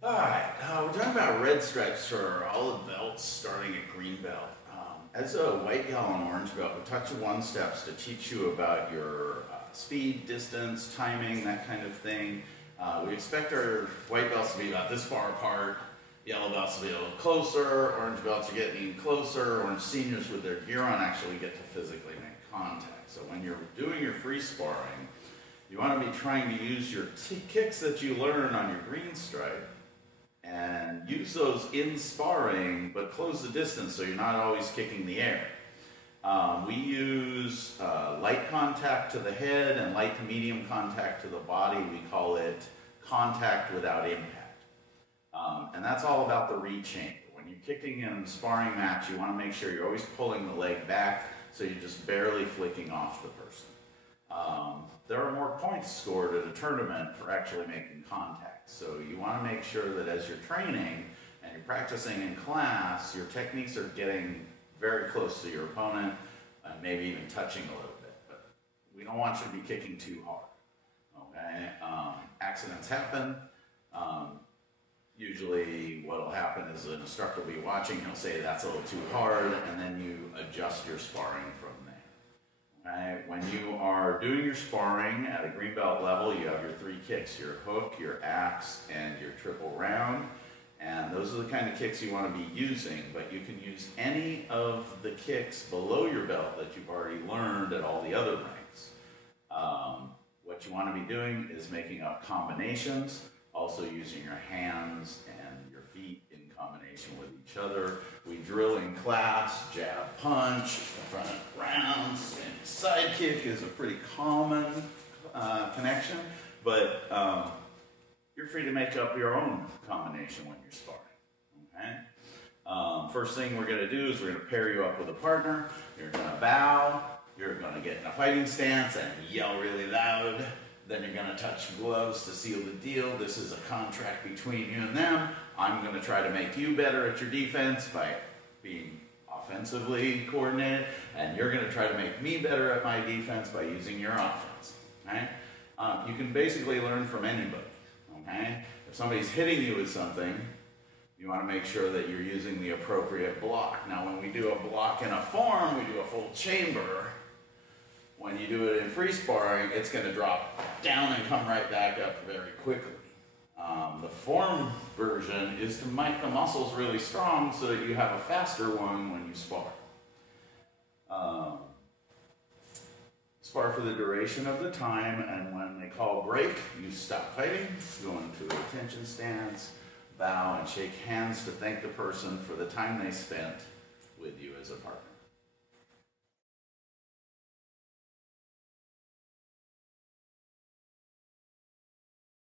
Alright, we're talking about red stripes for all the belts starting at green belt. As a white, yellow, and orange belt, we taught you one steps to teach you about your speed, distance, timing, that kind of thing. We expect our white belts to be about this far apart, yellow belts to be a little closer, orange belts are getting closer, orange seniors with their gear on actually get to physically make contact. So when you're doing your free sparring, you want to be trying to use your kicks that you learn on your green stripe and use those in sparring, but close the distance so you're not always kicking the air. We use light contact to the head and light to medium contact to the body. We call it contact without impact. And that's all about the re-chain. When you're kicking in a sparring match, you want to make sure you're always pulling the leg back so you're just barely flicking off the person. There are more points scored at a tournament for actually making contact. So you want to make sure that as you're training and you're practicing in class, your techniques are getting very close to your opponent and maybe even touching a little bit. But we don't want you to be kicking too hard. Okay? Accidents happen. Usually what will happen is an instructor will be watching, he'll say that's a little too hard, and then you adjust your sparring from there. Okay? When you are doing your sparring at a green belt level, you have your three kicks, your hook, your axe, and your triple round. And those are the kind of kicks you want to be using, but you can use any of the kicks below your belt that you've already learned at all the other ranks. What you want to be doing is making up combinations, also using your hands and your feet in combination with each other. We drill in class, jab, punch, front rounds, and side kick is a pretty common connection, but you're free to make up your own combination when you're sparring. Okay? First thing we're going to do is we're going to pair you up with a partner. You're going to bow. You're going to get in a fighting stance and yell really loud. Then you're going to touch gloves to seal the deal. This is a contract between you and them. I'm going to try to make you better at your defense by being offensively coordinated, and you're going to try to make me better at my defense by using your offense. Okay? You can basically learn from anybody. Okay? If somebody's hitting you with something, you want to make sure that you're using the appropriate block. Now, when we do a block in a form, we do a full chamber. When you do it in free sparring, it's going to drop down and come right back up very quickly. The form version is to make the muscles really strong so that you have a faster one when you spar. Spar for the duration of the time, and when they call break, you stop fighting, go into a attention stance, bow and shake hands to thank the person for the time they spent with you as a partner.